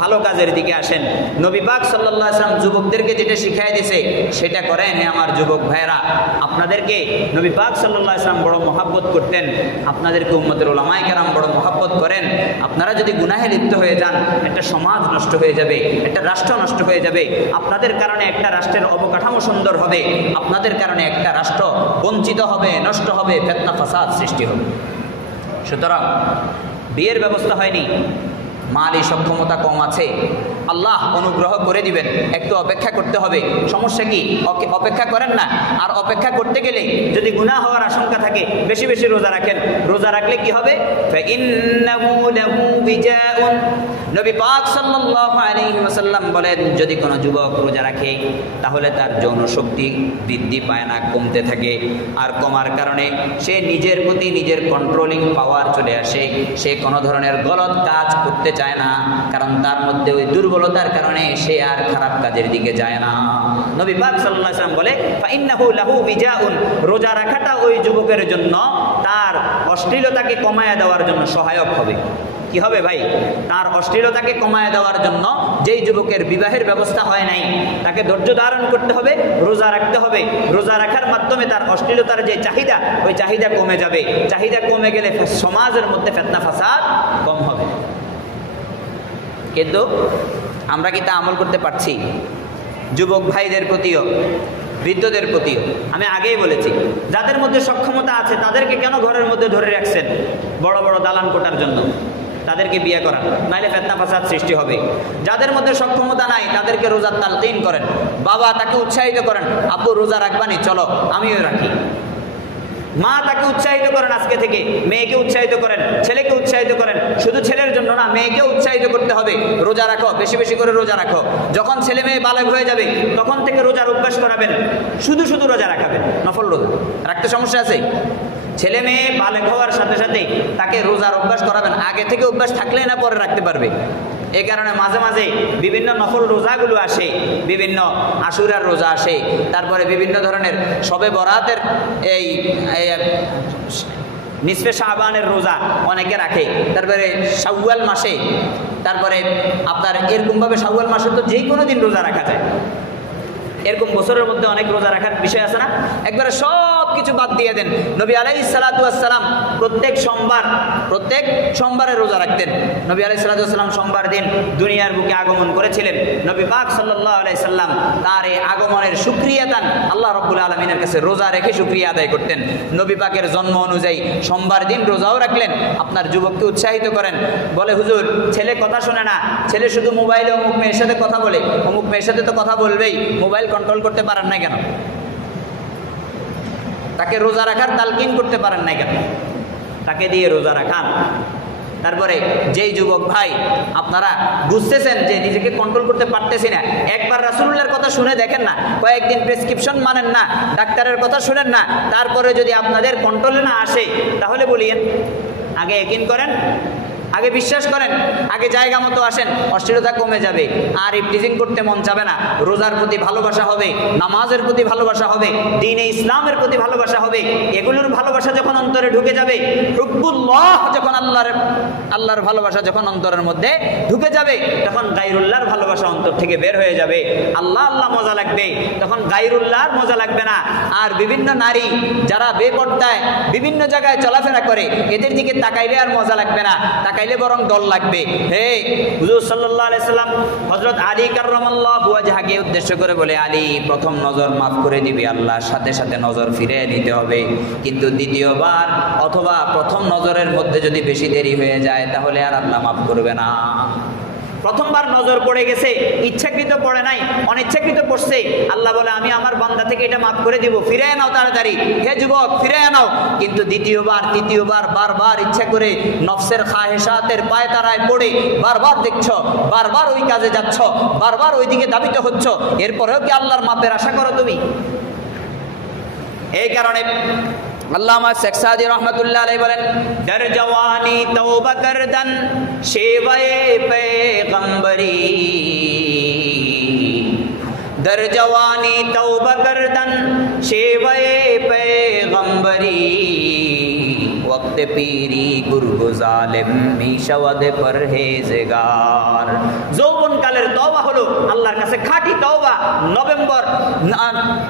ভালো কাজের দিকে আসেন। নবী পাক সাল্লাল্লাহু আলাইহি ওয়াসাল্লাম যুবকদেরকে যেটা শিখাই দিয়েছে সেটা করেন। আমার যুবক ভাইরা, আপনাদেরকে নবী পাক সাল্লাল্লাহু আলাইহি ওয়াসাল্লাম বড় মহব্বত করতেন, আপনাদেরকে উম্মতের উলামায়ে কেরাম বড় মহব্বত করেন। আপনারা যদি গুনাহে লিপ্ত হয়ে যান, একটা সমাজ নষ্ট হয়ে যাবে, একটা রাষ্ট্র নষ্ট হয়ে যাবে। আপনাদের কারণে একটা রাষ্ট্রের অবকাঠামো সুন্দর হবে, আপনাদের কারণে একটা রাষ্ট্র বঞ্চিত হবে, নষ্ট হবে, ফিতনা ফাসাদ সৃষ্টি হবে। সুতরাং বিয়ের ব্যবস্থা হয়নি, মালি সক্ষমতা কম আছে, আল্লাহ অনুগ্রহ করে দিবেন, একটু অপেক্ষা করতে হবে। সমস্যা কি? অপেক্ষা করেন না। আর অপেক্ষা করতে গেলে যদি গুনাহ হওয়ার আশঙ্কা থাকে, বেশি বেশি রোজা রাখেন। রোজা রাখলে কি হবে? ফাইন্নাহু লাহু বিজাউন। নবী পাক সাল্লাল্লাহু আলাইহি ওয়াসাল্লাম বলেন, যদি কোনো যুবক রোজা রাখে তাহলে তার যৌন শক্তি বৃদ্ধি পায় না, কমতে থাকে। আর কমার কারণে সে নিজের প্রতি নিজের কন্ট্রোলিং পাওয়ার চলে আসে, সে কোনো ধরনের গলত কাজ করতে চায় না, কারণ তার মধ্যে ওই দুর্বলতার কারণে সে আর খারাপ কাজের দিকে যায় না। নবী পাক সাল্লাল্লাহু আলাইহি ওয়াসাল্লাম বলে, ফাইন্নাহু লাহু বিজাউন। রোজা রাখাটা ওই যুবকের জন্য তার অশ্লীলতাকে কমায় দেওয়ার জন্য সহায়ক হবে। কি হবে ভাই? তার অশ্লীলতাকে কমায় দেওয়ার জন্য যেই যুবকের বিবাহের ব্যবস্থা হয় নাই, তাকে ধৈর্য ধারণ করতে হবে, রোজা রাখতে হবে। রোজা রাখার মাধ্যমে তার অশ্লীলতার যে চাহিদা, ওই চাহিদা কমে যাবে। চাহিদা কমে গেলে সমাজের মধ্যে ফিতনা ফাসাদ কম হবে। কিন্তু আমরা কি তা আমল করতে পারছি? যুবক ভাইদের প্রতিও, বৃদ্ধদের প্রতিও আমি আগেই বলেছি, যাদের মধ্যে সক্ষমতা আছে তাদেরকে কেন ঘরের মধ্যে ধরে রাখছেন বড় বড় দালান কোটার জন্য? তাদেরকে বিয়ে করান, নাইলে ফিতনা ফাসাদ সৃষ্টি হবে। যাদের মধ্যে সক্ষমতা নাই তাদেরকে রোজার তালকিন করেন, বাবা তাকে উৎসাহিত করেন, আব্বু রোজা রাখবানি, চলো আমিও রাখি। মা তাকে উৎসাহিত করেন, আজকে থেকে মেয়েকে উৎসাহিত করেন, ছেলেকে উৎসাহিত করেন। শুধু ছেলের জন্য না, মেয়েকে উৎসাহিত করতে হবে, রোজা রাখো, বেশি বেশি করে রোজা রাখো। যখন ছেলে মেয়ে বালেগ হয়ে যাবে তখন থেকে রোজার অভ্যাস করাবেন, শুধু শুধু রোজা রাখাবেন, নফল রোজা রাখতে সমস্যা আছে? ছেলে মেয়ে বালেগ হওয়ার সাথে সাথে তাকে রোজার অভ্যাস করাবেন, আগে থেকে অভ্যাস থাকলে না পরে রাখতে পারবে। এই কারণে মাঝে মাঝে বিভিন্ন নফল রোজাগুলো আসে, বিভিন্ন আশুরার রোজা আসে, তারপরে বিভিন্ন ধরনের শবে বরাতের এই নিসফে শাবানের রোজা অনেকে রাখে, তারপরে শাওয়াল মাসে, তারপরে আপনার এরকমভাবে শাওয়াল মাসে তো যে কোনো দিন রোজা রাখা যায়। এরকম বছরের মধ্যে অনেক রোজা রাখার বিষয় আছে না? একবারে সব কিছু বাদ দিয়ে দেন। নবী আলাইহিস সালাতু ওয়াস সালাম প্রত্যেক সোমবারে রোজা রাখতেন। নবী আলাইহিস সালাতু ওয়াস সালাম সোমবার দিন দুনিয়ার বুকে আগমন করেছিলেন। নবী পাক সাল্লাল্লাহু আলাইহি সাল্লাম তার এই আগমনের শুকরিয়া দান আল্লাহ রাব্বুল আলামিনের কাছে রোজা রেখে শুকরিয়া আদায় করতেন। নবী পাকের জন্ম অনুযায়ী সোমবার দিন রোজাও রাখলেন। আপনার যুবককে উৎসাহিত করেন, বলে হুজুর ছেলে কথা শোনে না, ছেলে শুধু মোবাইলে অমুক মেয়ের সাথে কথা বলে, অমুক মেয়ের সাথে তো কথা বলবেই, মোবাইল কন্ট্রোল করতে পারেন না কেন? তাকে রোজা রাখার তালকিন করতে পারেন না কেন? তাকে দিয়ে রোজা রাখান। তারপরে যেই যুবক ভাই আপনারা বুঝতেছেন যে নিজেকে কন্ট্রোল করতে পারতেছি না, একবার রাসূলুল্লাহর কথা শুনে দেখেন না, কয়েকদিন প্রেসক্রিপশন মানেন না, ডাক্তারের কথা শুনেন না, তারপরে যদি আপনাদের কন্ট্রোলে না আসে তাহলে বলিয়েন, আগে ইয়াকিন করেন, আগে বিশ্বাস করেন, আগে জায়গা মতো আসেন, অশ্লীলতা কমে যাবে, আর ইফটিজিং করতে মন যাবে না, রোজার প্রতি ভালোবাসা হবে, নামাজের প্রতি ভালোবাসা হবে, দ্বীনে ইসলামের প্রতি ভালোবাসা হবে। এগুলোর ভালোবাসা যখন অন্তরে ঢুকে যাবে, হুব্বুল্লাহ যখন আল্লাহর ভালোবাসা যখন অন্তরের মধ্যে ঢুকে যাবে, তখন গায়রুল্লাহর ভালোবাসা অন্তর থেকে বের হয়ে যাবে। আল্লাহ আল্লাহ মজা লাগবে, তখন গায়রুল্লাহর মজা লাগবে না। আর বিভিন্ন নারী যারা বেপর্দায় বিভিন্ন জায়গায় চলাফেরা করে, এদের দিকে তাকাইলে আর মজা লাগবে না, তাকাইলে বরং ডর লাগবে। হে হুজুর সাল্লাল্লাহু আলাইহি সাল্লাম হযরত আলী কাররামাল্লাহু ওয়াজহাকে উদ্দেশ্য করে বলে, আলী, প্রথম নজর মাফ করে দিবি আল্লাহ, সাথে সাথে নজর ফিরিয়ে নিতে হবে, কিন্তু দ্বিতীয়বার অথবা প্রথম নজরের মধ্যে যদি বেশি দেরি হয়ে যায় তাহলে আর আল্লাহ মাফ করবে না। প্রথমবার নজর পড়ে গেছে, ইচ্ছাকৃত পড়ে নাই, অনিচ্ছাকৃত পড়ছে, আল্লাহ বলে আমি আমার বান্দা থেকে এটা মাফ করে দিব, ফিরে নাও তাড়াতাড়ি, হে যুবক ফিরে নাও। কিন্তু দ্বিতীয়বার তৃতীয়বার বারবার ইচ্ছা করে নফসের খাহেশাতের পায়তারায় পড়ে বারবার দেখছো, বারবার ওই কাজে যাচ্ছ, বারবার ওই দিকে ধাবিত হচ্ছ, এরপরেও কি আল্লাহর মাপের আশা করো তুমি? এই কারণে আল্লামা শেখ সাদি রহমতুল্লাহ আলাইহি বলেন, দর জওয়ানি তওবা করদন শেওয়ে পেগম্বরি, দর জওয়ানি তওবা করদন শেওয়ে পেগম্বরি, वक्त पीरी गुरु जालिम मिशवद परहेजगार। যৌবন কালের তওবা হলো আল্লাহর কাছে খাঁটি তওবা। নভেম্বর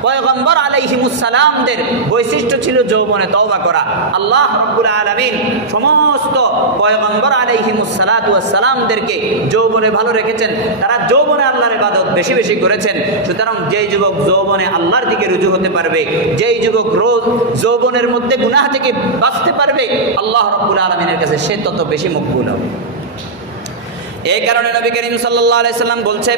পয়গম্বর আলাইহিমুস সালামদের বৈশিষ্ট্য ছিল যৌবনে তওবা করা। আল্লাহ রাব্বুল আলামিন সমস্ত পয়গম্বর আলাইহিমুস সালাতু ওয়াস সালামদেরকে যৌবনে ভালো রেখেছেন, তারা যৌবনে আল্লাহর ইবাদত বেশি বেশি করেছেন। সুতরাং যেই যুবক যৌবনে আল্লাহর দিকে রুজু হতে পারবে, যেই যুবক রোজ যৌবনের মধ্যে গুনাহ থেকে বাঁচতে পারবে, আল্লাহ রাব্বুল আলামিনের কাছে সে তত বেশি মকবুল হবে। এই কারণে নবী করিম সাল্লাল্লাহু আলাইহি সাল্লাম বলছে,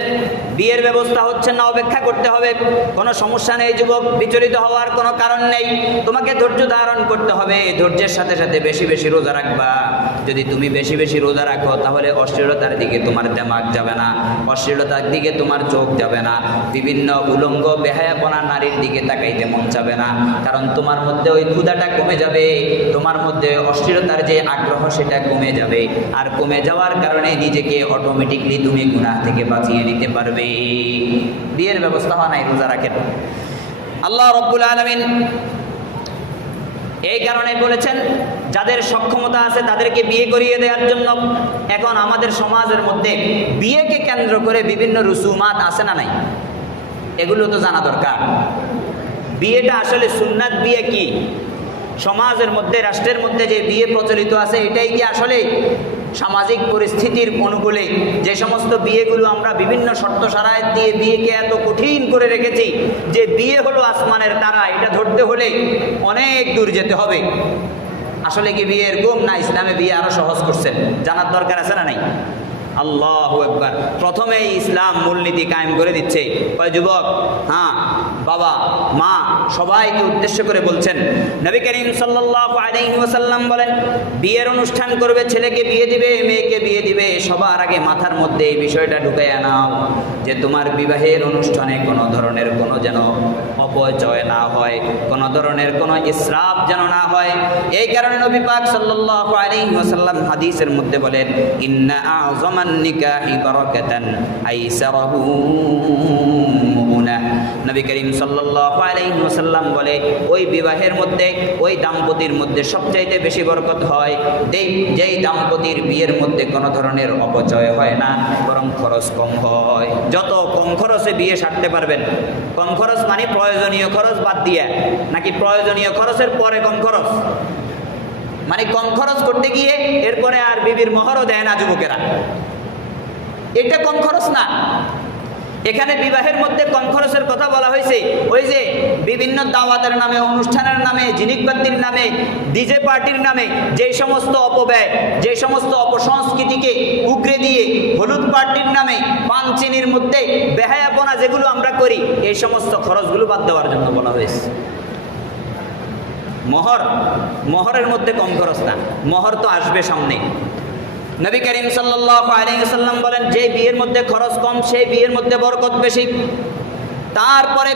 বিয়ের ব্যবস্থা হচ্ছে না, অপেক্ষা করতে হবে, কোনো সমস্যা নেই যুবক, বিচলিত হওয়ার কোনো কারণ নেই, তোমাকে ধৈর্য ধারণ করতে হবে, ধৈর্যের সাথে সাথে বেশি বেশি রোজা রাখবা। যদি তুমি বেশি বেশি রোজা রাখো তাহলে অশ্লীলতার দিকে তোমার দিমাগ যাবে না, অশ্লীলতার দিকে তোমার চোখ যাবে না, বিভিন্ন উলঙ্গ বেহায়াপনা নারীর দিকে তাকাইতে মন যাবে না, কারণ তোমার মধ্যে ওই ক্ষুধাটা কমে যাবে, তোমার মধ্যে অশ্লীলতার যে আগ্রহ সেটা কমে যাবে, আর কমে যাওয়ার কারণে নিজেকে অটোমেটিকলি তুমি গুনাহ থেকে বাঁচিয়ে নিতে পারবে। বিয়ের ব্যবস্থা হয় নাই, রোজা রাখেন। আল্লাহ রাব্বুল আলামিন এই কারণে বলেছেন যাদের সক্ষমতা আছে তাদেরকে বিয়ে করিয়ে দেওয়ার জন্য। এখন আমাদের সমাজের মধ্যে বিয়েকে কেন্দ্র করে বিভিন্ন রুসুমাত আছে না নাই, এগুলো তো জানা দরকার। বিয়েটা আসলে সুন্নাত বিয়ে কি, সমাজের মধ্যে রাষ্ট্রের মধ্যে যে বিয়ে প্রচলিত আছে এটাই কি আসলে সামাজিক পরিস্থিতির অনুকূলে? যে সমস্ত বিয়েগুলো আমরা বিভিন্ন শর্ত সারায় দিয়ে বিয়েকে এত কঠিন করে রেখেছি যে বিয়ে হলো আসমানের তারা, এটা ধরতে হলে অনেক দূর যেতে হবে। আসলে কি বিয়ে এরকম না? ইসলামে বিয়ে আরো সহজ করছেন, জানার দরকার আছে না নাই? আল্লাহু আকবার। প্রথমেই ইসলাম মূলনীতি কায়েম করে দিচ্ছে। যুবক, হ্যাঁ, বাবা, মা, সবাইকে উদ্দেশ্য করে বলছেন, নবী করিম সাল্লাল্লাহু আলাইহি ওয়াসাল্লাম বলেন, বিয়ের অনুষ্ঠান করবে, ছেলেকে বিয়ে দিবে, মেয়েকে বিয়ে দিবে, সবার আগে মাথার মধ্যে এই বিষয়টা ঢুকাইয়া নাও যে তোমার বিবাহের অনুষ্ঠানে কোনো ধরনের কোনো যেন অপচয় না হয়, কোনো ধরনের কোনো ইসরাফ যেন না হয়। এই কারণে নবী পাক সাল্লাল্লাহু আলাইহি ওয়াসাল্লাম হাদিসের মধ্যে বলেন, ইন্না আযমান নিকাহি বারাকাতান আইসারাহু মুনা। নবী করিম সাল্লাল্লাহু আলাইহি ওয়াসাল্লাম বলে, ওই বিবাহের মধ্যে, ওই দাম্পতির মধ্যে সবচাইতে বেশি বরকত হয় যেই দাম্পতির বিয়ের মধ্যে কোনো ধরনের অপচয় হয় না, বরং খরচ কম হয়। যত কম খরচে বিয়ে সারতে পারবেন, কম খরচ মানে প্রয়োজনীয় খরচ বাদ দিয়ে, নাকি প্রয়োজনীয় খরচের পরে কম খরচ? মানে কম খরচ করতে গিয়ে এরপরে আর বিবির মোহরও দেয় না যুবকেরা, এটা কম খরচ না। এখানে বিবাহের মধ্যে কম খরচের কথা বলা হয়েছে ওই যে বিভিন্ন দাওয়াতের নামে, অনুষ্ঠানের নামে, জিনিসপাতির নামে, ডিজে পার্টির নামে যে সমস্ত অপব্যয়, যে সমস্ত অপসংস্কৃতিকে উগরে দিয়ে হলুদ পার্টির নামে পান চিনির মধ্যে বেহায়াপনা যেগুলো আমরা করি, এই সমস্ত খরচগুলো বাদ দেওয়ার জন্য বলা হয়েছে। মোহরের মধ্যে কম খরচ না, মোহর তো আসবে সামনে। নবী করিম সাল্লাল্লাহু আলাইহি ওয়াসাল্লাম বলেন, যে বিয়ের মধ্যে খরচ কম সেই বিয়ের মধ্যে বরকত বেশি। তারপরে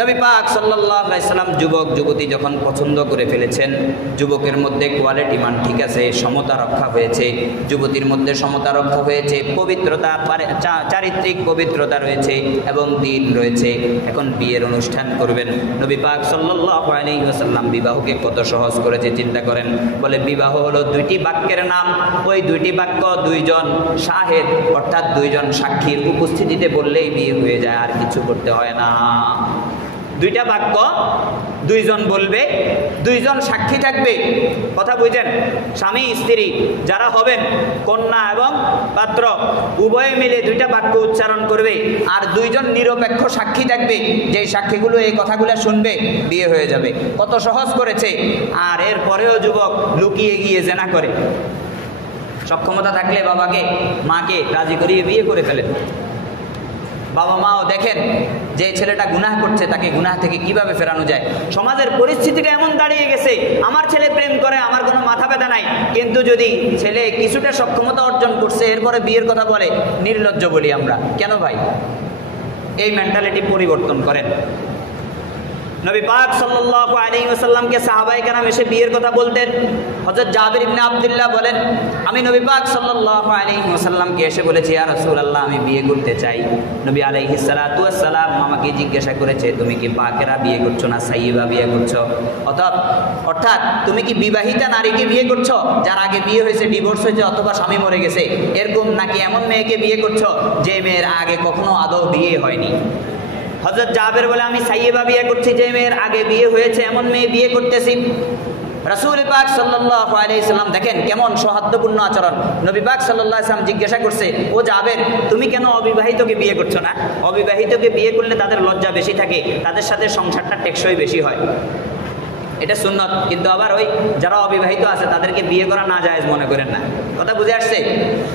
নবী পাক সাল্লাল্লাহু আলাইহি সাল্লাম যুবক যুবতী যখন পছন্দ করে ফেলেছেন, যুবকের মধ্যে কোয়ালিটি মান ঠিক আছে, সমতা রক্ষা হয়েছে, যুবতীর মধ্যে সমতা রক্ষা হয়েছে, পবিত্রতা চারিত্রিক পবিত্রতা রয়েছে এবং দ্বীন রয়েছে, এখন বিয়ের অনুষ্ঠান করবেন। নবী পাক সাল্লাল্লাহু আলাইহি ওয়াসাল্লাম বিবাহকে কত সহজ করেছে চিন্তা করেন। বলে বিবাহ হলো দুইটি বাক্যের নাম, ওই দুইটি বাক্য দুইজন শাহেদ অর্থাৎ দুইজন সাক্ষীর উপস্থিতিতে বললেই বিয়ে হয়ে যায়, আর কিছু করতে হয় না। দুইটা বাক্য দুইজন বলবে, দুইজন সাক্ষী থাকবে। কথা বুঝেন? স্বামী স্ত্রী যারা হবেন, কন্যা এবং পাত্র উভয়ে মিলে দুইটা বাক্য উচ্চারণ করবে, আর দুইজন নিরপেক্ষ সাক্ষী থাকবে, যেই সাক্ষীগুলো এই কথাগুলো শুনবে, বিয়ে হয়ে যাবে। কত সহজ করেছে। আর এরপরেও যুবক লুকিয়ে গিয়ে জেনা করে। সক্ষমতা থাকলে বাবাকে মাকে রাজি করিয়ে বিয়ে করে ফেলেন। বাবা মাও দেখেন যে ছেলেটা গুনাহ করছে, তাকে গুনাহ থেকে কিভাবে ফেরানো যায়। সমাজের পরিস্থিতিটা এমন দাঁড়িয়ে গেছে, আমার ছেলে প্রেম করে, আমার কোনো মাথা ব্যথা নাই, কিন্তু যদি ছেলে কিছুটা সক্ষমতা অর্জন করছে এরপরে বিয়ের কথা বলে, নির্লজ্জ বলি আমরা। কেন ভাই? এই মেন্টালিটি পরিবর্তন করেন। নবী পাক সাল্লাল্লাহু আলাইহি ওয়াসাল্লামকে সাহাবায়ে কেরাম এসে বিয়ের কথা বলতেন। হযরত জাবির ইবনে আব্দুল্লাহ বলেন, আমি নবী পাক সাল্লাল্লাহু আলাইহি ওয়াসাল্লামকে এসে বলেছি, ইয়া রাসূলুল্লাহ আমি বিয়ে করতে চাই। নবী আলাইহিস সালাতু ওয়াস সালাম আমাকে জিজ্ঞাসা করেছে, তুমি কি বাকেরা বিয়ে করছো না সাইয়্যিবা বিয়ে করছো? অর্থাৎ তুমি কি বিবাহিতা নারীকে বিয়ে করছো যার আগে বিয়ে হয়েছে, ডিভোর্স হয়েছে অথবা স্বামী মরে গেছে, এরকম, নাকি এমন মেয়েকে বিয়ে করছো যে মেয়ের আগে কখনো আদৌ বিয়ে হয়নি? হযরত জাবের বলে, আমি সাইয়্যিবা বিয়ে করছি, যে মেয়ের আগে বিয়ে হয়েছে এমন মেয়ে বিয়ে করতেছি। রাসূল পাক সাল্লাল্লাহু আলাইহি সাল্লাম দেখেন কেমন সৌহার্দ্যপূর্ণ আচরণ। নবী পাক সাল্লাল্লাহু আলাইহি সাল্লাম জিজ্ঞাসা করছে, ও জাবের তুমি কেন অবিবাহিতকে বিয়ে করছো না? অবিবাহিতকে বিয়ে করলে তাদের লজ্জা বেশি থাকে, তাদের সাথে সংসারটা টেকসই বেশি হয়, এটা সুন্নত। কিন্তু আবার ওই যারা অবিবাহিত আছে তাদেরকে বিয়ে করা না জায়েজ মনে করেন না। কথা বুঝে আসছে?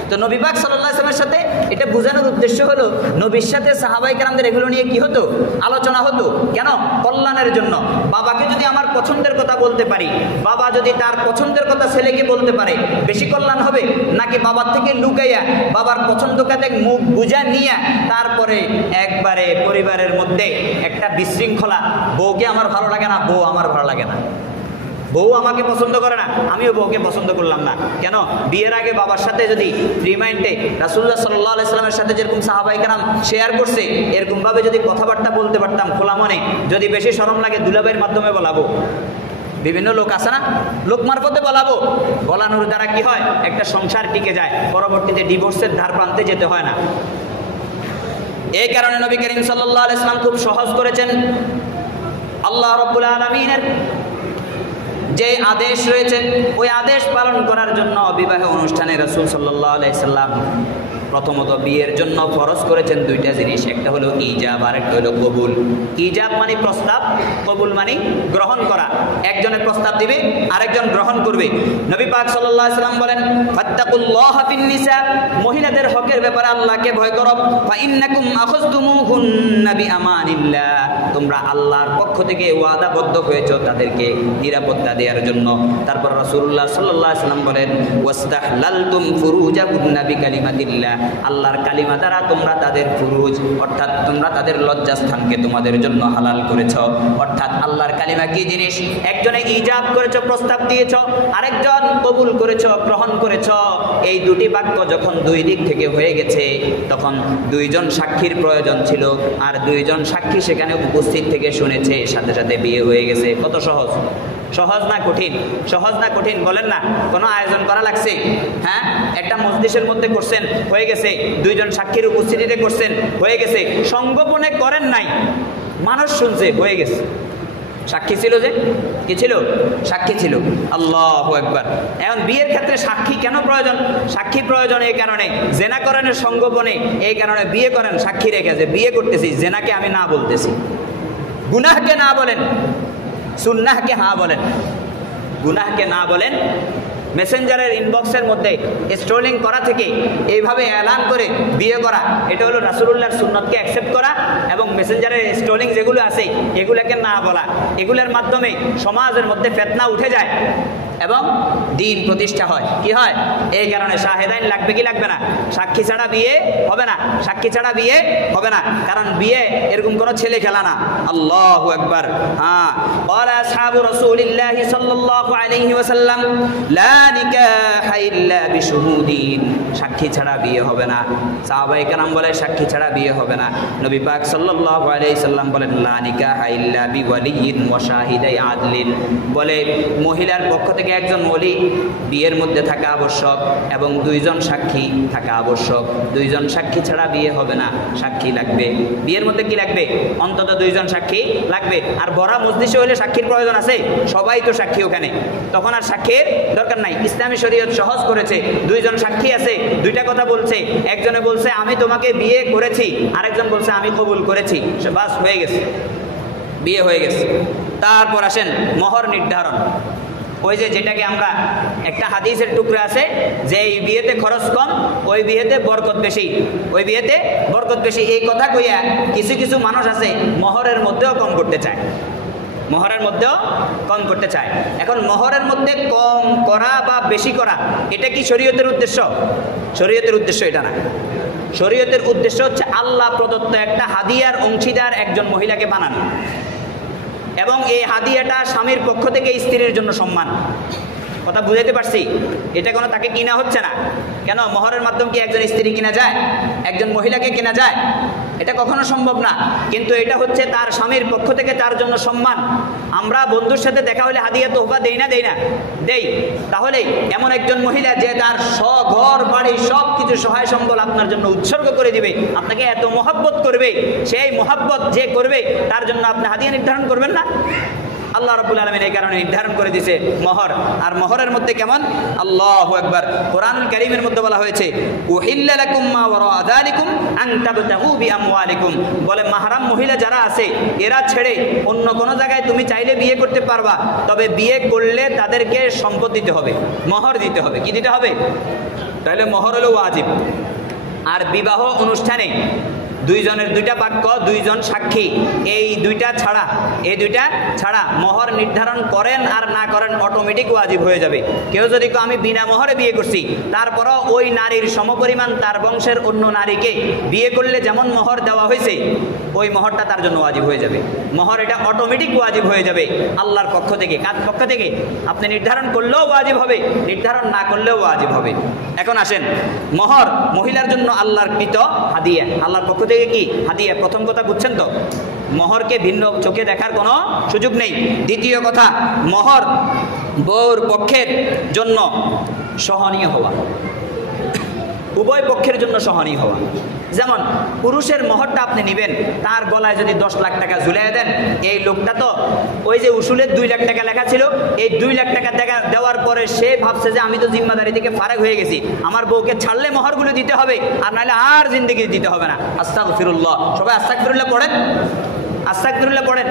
তো নবী পাক সাল্লাল্লাহু আলাইহি ওয়াসাল্লামের সাথে এটা বোঝানোর উদ্দেশ্য হলো, নবীর সাথে সাহাবায়ে কেরামদের এগুলো নিয়ে কি হতো? আলোচনা হতো। কেন? কল্যাণের জন্য। বাবাকে যদি আমার পছন্দের কথা বলতে পারি, বাবা যদি তার পছন্দের কথা ছেলেকে বলতে পারে, বেশি কল্যাণ হবে, নাকি বাবার থেকে লুকাইয়া বাবার পছন্দ কাজে মুখ বুঝা নিয়ে তারপরে একবারে পরিবারের মধ্যে একটা বিশৃঙ্খলা, বউকে আমার ভালো লাগে না, বউ আমার ভালো লাগে না, বউ আমাকে পছন্দ করে না, আমিও বউকে পছন্দ করলাম না। কেন? বিয়ের আগে বাবার সাথে যদি ফ্রি মাইন্ডে রাসূলুল্লাহ সাল্লাল্লাহু আলাইহি সাল্লামের সাথে যেরকম সাহাবায়ে কেরাম শেয়ার করছে, এরকম ভাবে যদি কথাবার্তা বলতে পারতাম খোলা মনে, যদি বেশি শরম লাগে দুলাভাইয়ের মাধ্যমে বলাবো, বিভিন্ন লোক আছে না, লোক মারফতে বলাবো, বলানোর দ্বারা কি হয়? একটা সংসার টিকে যায়, পরবর্তীতে ডিভোর্সের ধার প্রান্তে যেতে হয় না। এই কারণে নবী করিম সাল্লাল্লাহু আলাইহি সাল্লাম খুব সহজ করেছেন। আল্লাহ রাব্বুল আলামিনের যে আদেশ রয়েছে, ওই আদেশ পালন করার জন্য বিবাহ অনুষ্ঠানে রাসূল সাল্লাল্লাহু আলাইহি সাল্লাম প্রথমত বিয়ের জন্য ফরজ করেছেন দুইটা জিনিস, একটা হলো ইজাব আর একটা হলো কবুল। ইজাব মানে প্রস্তাব, কবুল মানে গ্রহণ করা। একজনের প্রস্তাব দিবে, আরেকজন গ্রহণ করবে। নবী পাক সাল্লাল্লাহু আলাইহি সাল্লাম বলেন, ফাত্তাকুল্লাহা ফিন নিসা, মহিলাদের হকের ব্যাপারে আল্লাহকে ভয় করো। ফা ইন্নাকুম আখাযতুমুহুন্না বিআমানিল্লাহ, তোমরা আল্লাহর পক্ষ থেকে ওয়াদাবদ্ধ হয়েছো তাদেরকে নিরাপত্তা দেওয়ার জন্য। তারপর রাসূলুল্লাহ সাল্লাল্লাহু আলাইহি সাল্লাম বলেন, ওয়াস্তাহলালতুম ফুরুজাকুন্না বিকালিমাতিল্লাহ, আল্লাহর কালিমা দ্বারা তোমরা তাদের ফুরুজ অর্থাৎ তোমরা তাদের লজ্জাস্থানকে তোমাদের জন্য হালাল করেছো। অর্থাৎ আল্লাহর কালিমা কি জিনিস? একজনে ইজাব করেছো, প্রস্তাব দিয়েছো, আরেকজন কবুল করেছো, গ্রহণ করেছো। এই দুটি বাক্য যখন দুই দিক থেকে হয়ে গেছে, তখন দুইজন সাক্ষীর প্রয়োজন ছিল, আর দুইজন সাক্ষী সেখানে উপস্থিত থেকে শুনেছে, সাথে সাথে বিয়ে হয়ে গেছে। কত সহজ! সহজ না কঠিন? সহজ না কঠিন বলেন না? কোনো আয়োজন করা লাগছে? হ্যাঁ, একটা মজলিসের মধ্যে করছেন, হয়ে গেছে। দুইজন সাক্ষীর উপস্থিতিতে করছেন, হয়ে গেছে। সংগোপনে করেন নাই, মানুষ শুনছে, হয়ে গেছে। সাক্ষী ছিল, যে কি ছিল? সাক্ষী ছিল। আল্লাহু আকবার। এখন বিয়ের ক্ষেত্রে সাক্ষী কেন প্রয়োজন? সাক্ষী প্রয়োজন এই কারণে, জেনা করেন সংগোপনে, এই কারণে বিয়ে করেন সাক্ষী রেখে, যে বিয়ে করতেছি, জেনাকে আমি না বলতেছি, গুনাহকে না বলেন, সুন্নাহকে হ্যাঁ বলেন, গুনাহকে না বলেন। মেসেঞ্জারের ইনবক্সের মধ্যে স্ক্রলিং করা থেকে এইভাবে এলান করে বিয়ে করা, এটা হলো রাসূলুল্লাহর সুন্নতকে অ্যাকসেপ্ট করা। এবং মেসেঞ্জারের স্ক্রলিং যেগুলো আছে এগুলোকে না বলা, এগুলোর মাধ্যমে সমাজের মধ্যে ফিতনা উঠে যায়। এবং দিন প্রতিষ্ঠা হয়। কি হয়? এই কারণে শাহেদাইন লাগবে কি লাগবে না? সাক্ষী ছাড়া বিয়ে হবে না, সাক্ষী ছাড়া বিয়ে হবে না। কারণ বিয়ে এরকম কোনো ছেলে খেলা না। আল্লাহু আকবার। হ্যাঁ, ক্বালা আসহাবু রাসূলিল্লাহি সাল্লাল্লাহু আলাইহি ওয়াসাল্লাম লা নিকাহা ইল্লা বিশুহুদিন। সাক্ষী ছাড়া বিয়ে হবে না। সাহাবায়ে কেরাম বলে সাক্ষী ছাড়া বিয়ে হবে না। নবী পাক সাল্লাল্লাহু আলাইহি সাল্লাম বলেন লা নিকাহা ইল্লা বিওয়ালিয়্যিন ওয়া শাহিদাই আদলিন। বলে মহিলার পক্ষ থেকে একজন ওলি বিয়ের মধ্যে থাকা আবশ্যক এবং দুইজন সাক্ষী থাকা আবশ্যক। দুইজন সাক্ষী ছাড়া বিয়ে হবে না, সাক্ষী লাগবে। বিয়ের মধ্যে কি লাগবে? অন্তত দুইজন সাক্ষী লাগবে। আর বড় মজলিসে হলে সাক্ষীর প্রয়োজন আছে, সবাই তো সাক্ষী ওখানে, তখন আর সাক্ষীর দরকার নাই। ইসলামী শরীয়ত সহজ করেছে। দুইজন সাক্ষী আছে, দুইটা কথা বলছে, একজনে বলছে আমি তোমাকে বিয়ে করেছি, আরেকজন বলছে আমি কবুল করেছি, বাস হয়ে গেছে, বিয়ে হয়ে গেছে। তারপর আসেন মোহর নির্ধারণ। ওই যেটাকে আমরা একটা হাদিসের টুকরা আছে যে এই বিয়েতে খরচ কম, ওই বিয়েতে বরকত বেশি, ওই বিয়েতে বরকত বেশি। এই কথা কইয়া কিছু কিছু মানুষ আছে মোহরের মধ্যেও কম করতে চায়, মোহরের মধ্যেও কম করতে চায়। এখন মোহরের মধ্যে কম করা বা বেশি করা এটা কি শরীয়তের উদ্দেশ্য? শরীয়তের উদ্দেশ্য এটা না। শরীয়তের উদ্দেশ্য হচ্ছে আল্লাহ প্রদত্ত একটা হাদিয়ার অংশীদার একজন মহিলাকে বানানো, এবং এই হাদিয়াটা স্বামীর পক্ষ থেকে স্ত্রীর জন্য সম্মান। কথা বুঝাইতে পারছি? এটা কোনো তাকে কিনা হচ্ছে না। কেন? মোহরের মাধ্যমে কি একজন স্ত্রী কিনা যায়? একজন মহিলাকে কিনা যায়? এটা কখনো সম্ভব না। কিন্তু এটা হচ্ছে তার স্বামীর পক্ষ থেকে তার জন্য সম্মান। আমরা বন্ধুর সাথে দেখা হলে হাদিয়া তোহফা দেই না? দেই না? দেই। তাহলে এমন একজন মহিলা যে তার ঘর বাড়ি সব কিছু সহায় সম্বল আপনার জন্য উৎসর্গ করে দিবে, আপনাকে এত মহব্বত করবে, সেই মহব্বত যে করবে তার জন্য আপনি হাদিয়া নির্ধারণ করবেন না? আল্লাহ রাব্বুল আলামিন এই কারণে নির্ধারণ করে দিয়েছে মোহর। আর মোহরের মধ্যে কেমন? আল্লাহু আকবার। কোরআনুল কারীমের মধ্যে বলা হয়েছে উহিল্লা লাকুম মা ওয়ারা যালিকুম আন তাবতাগু বিআমওয়ালিকুম। বলে মাহরাম মহিলা যারা আছে এরা ছেড়ে অন্য কোনো জায়গায় তুমি চাইলে বিয়ে করতে পারবা, তবে বিয়ে করলে তাদেরকে সম্পদ দিতে হবে, মোহর দিতে হবে। কি দিতে হবে? তাহলে মোহর হলো ওয়াজিব। আর বিবাহ অনুষ্ঠানে দুইজনের দুইটা বাক্য, দুইজন সাক্ষী, এই দুইটা ছাড়া মোহর নির্ধারণ করেন আর না করেন অটোমেটিক ওয়াজিব হয়ে যাবে। কেউ যদি আমি বিনা মোহরে বিয়ে করছি, তারপরও ওই নারীর সমপরিমাণ তার বংশের অন্য নারীকে বিয়ে করলে যেমন মোহর দেওয়া হয়েছে ওই মোহরটা তার জন্য ওয়াজিব হয়ে যাবে। মোহর এটা অটোমেটিক ওয়াজিব হয়ে যাবে আল্লাহর পক্ষ থেকে। কার পক্ষ থেকে? আপনি নির্ধারণ করলেও ওয়াজিব হবে, নির্ধারণ না করলেও ওয়াজিব হবে। এখন আসেন, মোহর মহিলার জন্য আল্লাহর কৃত হাদিয়া, আল্লাহর পক্ষ থেকে কি হাদিয়া। প্রথম কথা বুঝছেন তো? মোহরকে ভিন্ন চোখে দেখার কোনো সুযোগ নেই। দ্বিতীয় কথা, মোহর বউর পক্ষের জন্য সহনীয় হওয়া, উভয় পক্ষের জন্য সহনীয় হওয়া। যেমন পুরুষের মোহরটা আপনি নেবেন, তার গলায় যদি 10 লাখ টাকা ঝুলিয়ে দেন, এই লোকটা তো ওই যে উসুলের 2 লাখ টাকা লেখা ছিল, এই 2 লাখ টাকা দেওয়ার পরে সে ভাবছে যে আমি তো জিম্মাদারি থেকে ফারাক হয়ে গেছি, আমার বউকে ছাড়লে মোহরগুলো দিতে হবে, আর নাহলে আর জিন্দেগি দিতে হবে না। আস্তাগফিরুল্লাহ। সবাই আস্তাগফিরুল্লাহ পড়েন, আস্তাগফিরুল্লাহ পড়েন।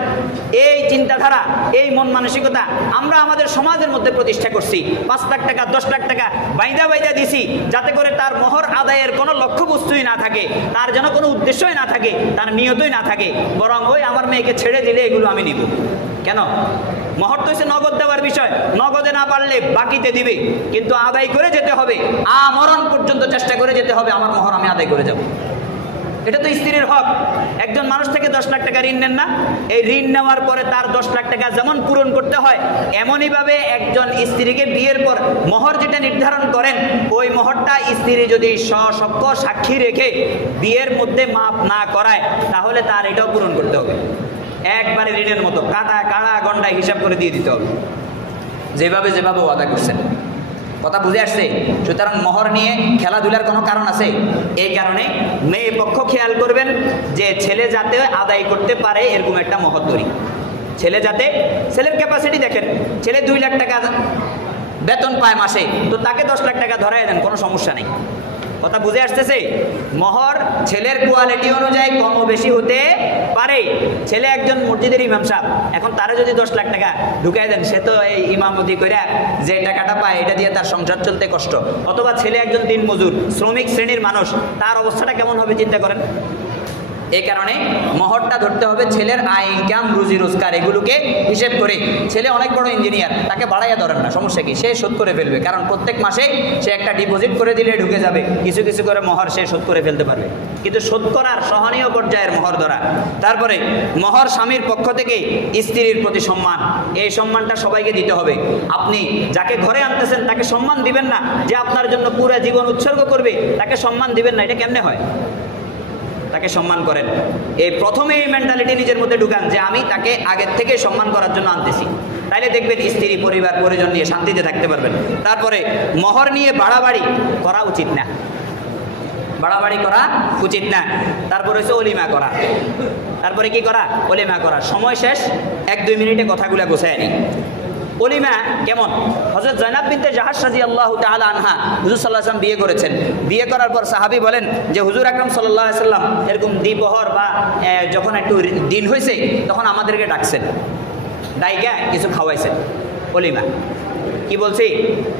এই চিন্তাধারা, এই মন মানসিকতা আমরা আমাদের সমাজের মধ্যে প্রতিষ্ঠা করছি। 5 লাখ টাকা 10 লাখ টাকা বাইদা দিছি, যাতে করে তার মোহর আদায়ের কোনো লক্ষ্যবস্তুই না থাকে, তার যেন কোনো উদ্দেশ্যই না থাকে, তার নিয়তই না থাকে, বরং ওই আমার মেয়েকে ছেড়ে দিলে এগুলো আমি নিব। কেন? মোহর তো হচ্ছে নগদ দেওয়ার বিষয়, নগদে না পারলে বাকিতে দিবে, কিন্তু আদায় করে যেতে হবে, আমরণ পর্যন্ত চেষ্টা করে যেতে হবে আমার মোহর আমি আদায় করে যাব। এটা তো স্ত্রীর হক। একজন মানুষ থেকে 10 লাখ টাকা ঋণ নেন না? এই ঋণ নেওয়ার পরে তার 10 লাখ টাকা যেমন পূরণ করতে হয়, এমনইভাবে একজন স্ত্রীকে বিয়ের পর মোহর যেটা নির্ধারণ করেন, ওই মোহরটা স্ত্রী যদি সশক্ত সাক্ষী রেখে বিয়ের মধ্যে মাপ না করায়, তাহলে তার এটাও পূরণ করতে হবে। একবারে ঋণের মতো কাড়া গন্ডায় হিসাব করে দিয়ে দিতে হবে, যেভাবে ওয়াদা করছেন। কথা বুঝে আসছে? সুতরাং মোহর নিয়ে খেলাধুলার কোনো কারণ আছে? এই কারণে মেয়ে পক্ষ খেয়াল করবেন যে ছেলে যাতে আদায় করতে পারে এরকম একটা মোহর ধরি। ছেলে যাতে, ছেলের ক্যাপাসিটি দেখেন, ছেলে 2 লাখ টাকা বেতন পায় মাসে, তো তাকে 10 লাখ টাকা ধরাই দেন, কোনো সমস্যা নেই। কথা বুঝে আসতেছে? মোহর ছেলের কোয়ালিটি অনুযায়ী কম ও বেশি হতে পারে। ছেলে একজন মসজিদের ইমাম সাহেব, এখন তারা যদি 10 লাখ টাকা ঢুকাই দেন, সে তো এই ইমামতি করে যে টাকাটা পায় এটা দিয়ে তার সংসার চলতে কষ্ট। অথবা ছেলে একজন দিনমজুর শ্রমিক শ্রেণীর মানুষ, তার অবস্থাটা কেমন হবে চিন্তা করেন। এই কারণে মহরটা ধরতে হবে ছেলের আয় ইনকাম, রুজি রোজগার এগুলোকে হিসেব করে। ছেলে অনেক বড় ইঞ্জিনিয়ার, তাকে বাড়াইয়া ধরেন না, সমস্যা কি, সে শোধ করে ফেলবে, কারণ প্রত্যেক মাসে সে একটা ডিপোজিট করে দিলে ঢুকে যাবে, কিছু কিছু করে মহর সে শোধ করে ফেলতে পারবে। কিন্তু শোধ করার সহনীয় পর্যায়ের মহর ধরা। তারপরে মহর স্বামীর পক্ষ থেকে স্ত্রীর প্রতি সম্মান, এই সম্মানটা সবাইকে দিতে হবে। আপনি যাকে ঘরে আনতেছেন তাকে সম্মান দিবেন না, যে আপনার জন্য পুরো জীবন উৎসর্গ করবে তাকে সম্মান দিবেন না, এটা কেমনে হয়? তাকে সম্মান করেন। এই প্রথমে এই মেন্টালিটি নিজের মধ্যে ঢুকান যে আমি তাকে আগের থেকে সম্মান করার জন্য আনতেছি, তাইলে দেখবেন স্ত্রী পরিবার পরিজন নিয়ে শান্তিতে থাকতে পারবেন। তারপরে মহর নিয়ে বাড়াবাড়ি করা উচিত না, বাড়াবাড়ি করা উচিত না। তারপরে হচ্ছে অলিমা করা। তারপরে কি করা? অলিমা করা। সময় শেষ, 1-2 মিনিটে কথাগুলো গোছায় নি। অলিমা কেমন? হযরত জয়নাব বিনতে জাহাশ রাদিয়াল্লাহু তাআলা আনহা হুজুর সাল্লাল্লাহু আলাইহি ওয়াসাল্লাম বিয়ে করেছেন। বিয়ে করার পর সাহাবী বলেন যে হুজুর আকরাম সাল্লাল্লাহু আলাইহি ওয়াসাল্লাম এরকম দ্বিপ্রহর বা যখন একটু দিন হয়েছে তখন আমাদেরকে ডাকছেন, ডাইকা কিছু খাওয়াইছেন। অলিমা কি বলছি?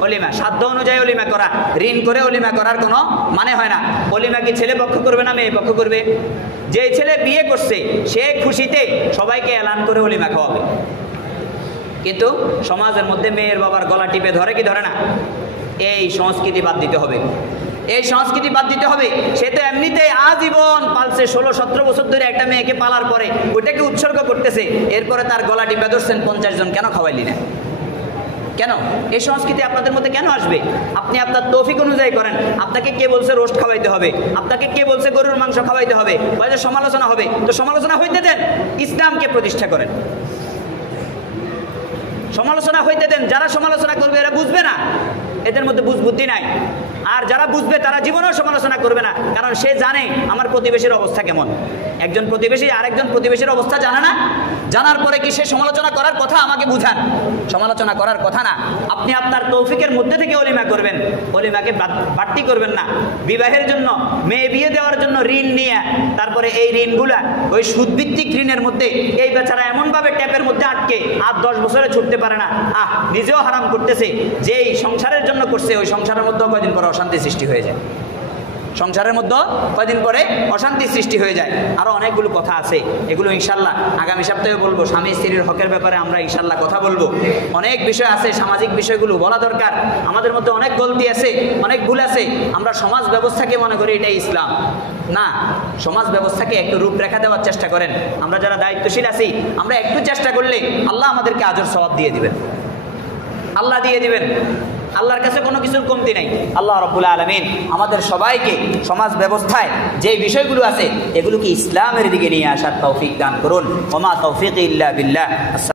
অলিমা। সাধ্য অনুযায়ী অলিমা করা, ঋণ করে অলিমা করার কোনো মানে হয় না। অলিমা কি ছেলে পক্ষ করবে না মেয়ে পক্ষ করবে? যে ছেলে বিয়ে করছে সে খুশিতে সবাইকে এলান করে অলিমা খাওয়াবে, কিন্তু সমাজের মধ্যে মেয়ের বাবার গলা টিপে ধরে কি ধরে না? এই সংস্কৃতি বাদ দিতে হবে, এই সংস্কৃতি বাদ দিতে হবে। সে তো এমনিতে আজীবন পালছে, 16-17 বছর ধরে একটা মেয়েকে পালার পরে ওইটাকে উৎসর্গ করতেছে, এরপরে তার গলা টিপে ধরছেন 50 জন, কেন খাওয়াইলি না? কেন? এই সংস্কৃতি আপনাদের মধ্যে কেন আসবে? আপনি আপনার তৌফিক অনুযায়ী করেন। আপনাকে কে বলছে রোস্ট খাওয়াইতে হবে? আপনাকে কে বলছে গরুর মাংস খাওয়াইতে হবে? বলে সমালোচনা হবে, তো সমালোচনা হইতে দেন, ইসলামকে প্রতিষ্ঠা করেন। সমালোচনা হইতে দেন, যারা সমালোচনা করবে এরা বুঝবে না, এদের মধ্যে বুঝবুদ্ধি নাই। আর যারা বুঝবে তারা জীবনেও সমালোচনা করবে না, কারণ সে জানে আমার প্রতিবেশীর অবস্থা কেমন। একজন প্রতিবেশী আরেকজন প্রতিবেশীর অবস্থা জানে না, জানার পরে কি সে সমালোচনা করার কথা? আমাকে বুঝান, সমালোচনা করার কথা না। আপনি আপনার তৌফিকের মধ্যে থেকে অলিমা করবেন, অলিমাকে বাড়তি করবেন না। বিবাহের জন্য, মেয়ে বিয়ে দেওয়ার জন্য ঋণ নিয়ে তারপরে এই ঋণগুলা ওই সুদভিত্তিক ঋণের মধ্যে এই বেচারা এমনভাবে ট্যাপের মধ্যে আটকে আর 10 বছরে ছুটতে পারে না, নিজেও হারাম করতেছে। যেই সংসারের জন্য করছে ওই সংসারের মধ্যে কয়দিন পরে অশান্তি সৃষ্টি হয়ে যায়, সংসারের মধ্যে কয়দিন পরে অশান্তি সৃষ্টি হয়ে যায়। আরো অনেকগুলো কথা আছে, এগুলো ইনশাল্লাহ আগামী সপ্তাহে বলবো। স্বামী স্ত্রীর হকের ব্যাপারে আমরা ইনশাল্লাহ কথা বলবো। অনেক বিষয় আছে, সামাজিক বিষয়গুলো বলা দরকার। আমাদের মধ্যে অনেক গলতি আছে, অনেক ভুল আছে। আমরা সমাজ ব্যবস্থাকে মনে করি এটাই ইসলাম, না। সমাজ ব্যবস্থাকে একটু রূপরেখা দেওয়ার চেষ্টা করেন। আমরা যারা দায়িত্বশীল আছি আমরা একটু চেষ্টা করলে আল্লাহ আমাদেরকে আজর সওয়াব দিয়ে দিবেন, আল্লাহ দিয়ে দিবেন। আল্লাহর কাছে কোনো কিছুর কমতি নেই। আল্লাহ রাব্বুল আলামিন আমাদের সবাইকে সমাজ ব্যবস্থায় যে বিষয়গুলো আছে এগুলোকে ইসলামের দিকে নিয়ে আসার তৌফিক দান করুন। ওমা তৌফিক ইল্লা বিল্লাহ।